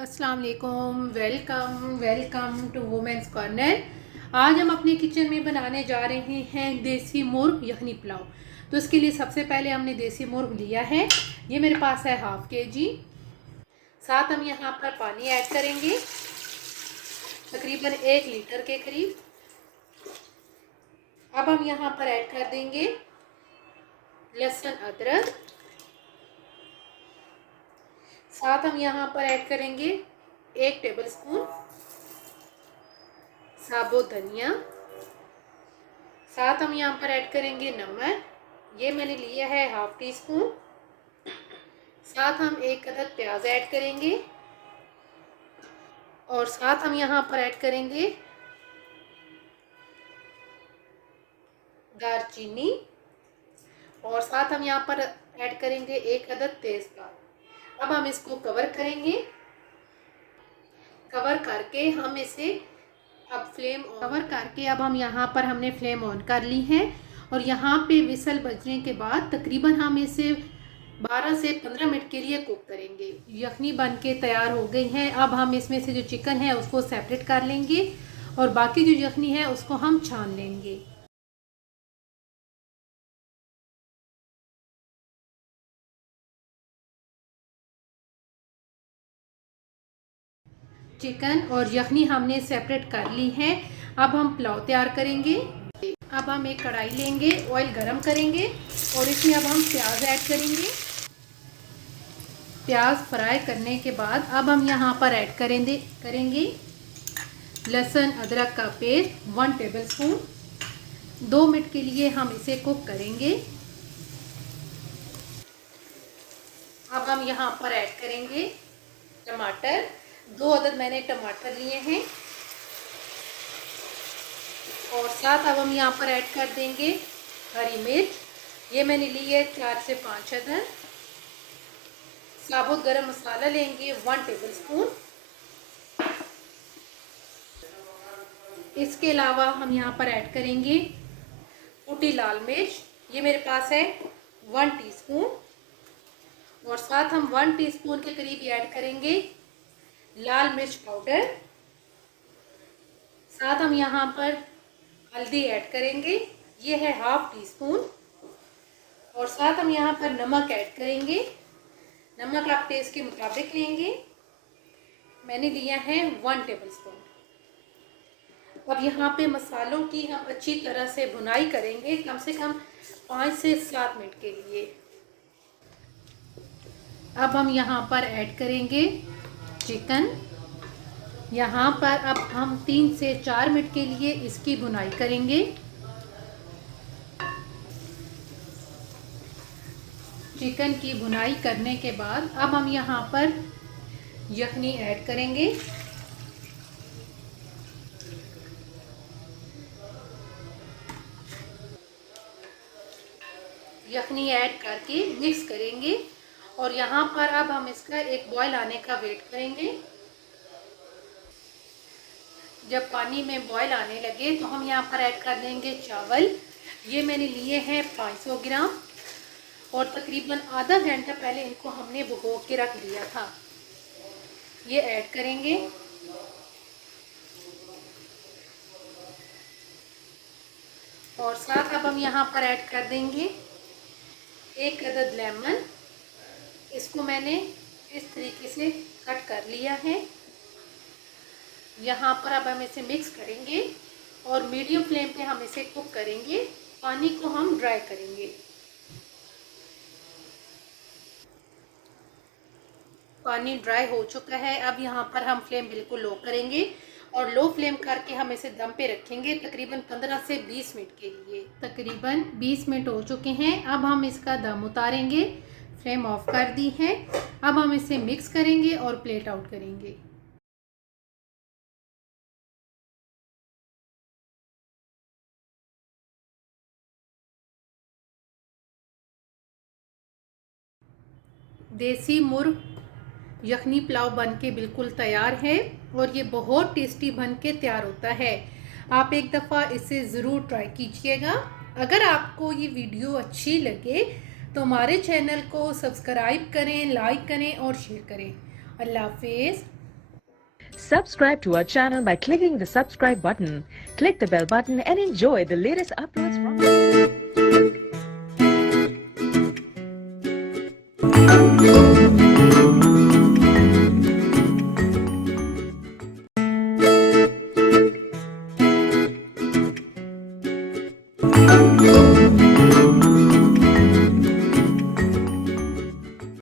अस्सलाम वालेकुम। Welcome welcome to women's corner. आज हम अपने किचन में बनाने जा रहे हैं देसी मुर्ग यखनी पुलाव। तो इसके लिए सबसे पहले हमने देसी मुर्ग लिया है। ये मेरे पास है हाफ केजी। साथ हम यहाँ पर पानी ऐड करेंगे तकरीबन 1 लीटर के करीब। अब हम यहाँ पर ऐड कर देंगे लहसुन अदरक। साथ हम यहाँ पर ऐड करेंगे 1 टेबलस्पून साबुत धनिया। साथ हम यहाँ पर ऐड करेंगे नमक, ये मैंने लिया है हाफ टी स्पून। साथ हम 1 अदद प्याज ऐड करेंगे और साथ हम यहाँ पर ऐड करेंगे दालचीनी और साथ हम यहाँ पर ऐड करेंगे 1 अदद तेजपात। अब हम इसको कवर करेंगे। कवर करके हम इसे अब हम यहाँ पर हमने फ्लेम ऑन कर ली है और यहाँ पे विसल बजने के बाद तकरीबन हम इसे 12 से 15 मिनट के लिए कुक करेंगे। यखनी बन के तैयार हो गई है। अब हम इसमें से जो चिकन है उसको सेपरेट कर लेंगे और बाकी जो यखनी है उसको हम छान लेंगे। चिकन और यखनी हमने सेपरेट कर ली है। अब हम पुलाव तैयार करेंगे। अब हम एक कढ़ाई लेंगे, ऑयल गरम करेंगे और इसमें अब हम प्याज ऐड करेंगे। प्याज फ्राई करने के बाद अब हम यहाँ पर ऐड करेंगे लहसुन अदरक का पेस्ट 1 टेबलस्पून। 2 मिनट के लिए हम इसे कुक करेंगे। अब हम यहाँ पर ऐड करेंगे टमाटर। 2 अदद मैंने टमाटर लिए हैं और साथ अब हम यहाँ पर ऐड कर देंगे हरी मिर्च। ये मैंने ली है 4 से 5 अदद। साबुत गरम मसाला लेंगे 1 टेबलस्पून। इसके अलावा हम यहाँ पर ऐड करेंगे कुटी लाल मिर्च। ये मेरे पास है 1 टीस्पून और साथ हम 1 टीस्पून के करीब ऐड करेंगे लाल मिर्च पाउडर। साथ हम यहाँ पर हल्दी ऐड करेंगे, ये है हाफ टी स्पून और साथ हम यहाँ पर नमक ऐड करेंगे। नमक आप टेस्ट के मुताबिक लेंगे, मैंने लिया है 1 टेबलस्पून। अब यहाँ पे मसालों की हम अच्छी तरह से भुनाई करेंगे कम से कम 5 से 7 मिनट के लिए। अब हम यहाँ पर ऐड करेंगे चिकन। यहाँ पर अब हम 3 से 4 मिनट के लिए इसकी भुनाई करेंगे। चिकन की भुनाई करने के बाद अब हम यहाँ पर यखनी ऐड करेंगे। यखनी ऐड करके मिक्स करेंगे और यहाँ पर अब हम इसका एक बॉयल आने का वेट करेंगे। जब पानी में बॉयल आने लगे तो हम यहाँ पर ऐड कर देंगे चावल। ये मैंने लिए हैं 500 ग्राम और तकरीबन आधा घंटा पहले इनको हमने भिगो के रख लिया था। ये ऐड करेंगे और साथ अब हम यहाँ पर ऐड कर देंगे 1 अदद लेमन। इसको मैंने इस तरीके से कट कर लिया है। यहाँ पर अब हम इसे मिक्स करेंगे और मीडियम फ्लेम पे हम इसे कुक करेंगे। पानी को हम ड्राई करेंगे। पानी ड्राई हो चुका है। अब यहाँ पर हम फ्लेम बिल्कुल लो करेंगे और लो फ्लेम करके हम इसे दम पे रखेंगे तकरीबन 15 से 20 मिनट के लिए। तकरीबन 20 मिनट हो चुके हैं। अब हम इसका दम उतारेंगे। फ्लेम ऑफ कर दी है। अब हम इसे मिक्स करेंगे और प्लेट आउट करेंगे। देसी मुर्ग यखनी पुलाव बन के बिल्कुल तैयार है और ये बहुत टेस्टी बन के तैयार होता है। आप एक दफ़ा इसे ज़रूर ट्राई कीजिएगा। अगर आपको ये वीडियो अच्छी लगे तो हमारे चैनल को सब्सक्राइब करें, लाइक करें और शेयर करें। अल्लाह हाफिज़। Subscribe to our channel by clicking the subscribe button. Click the bell button and enjoy the latest uploads from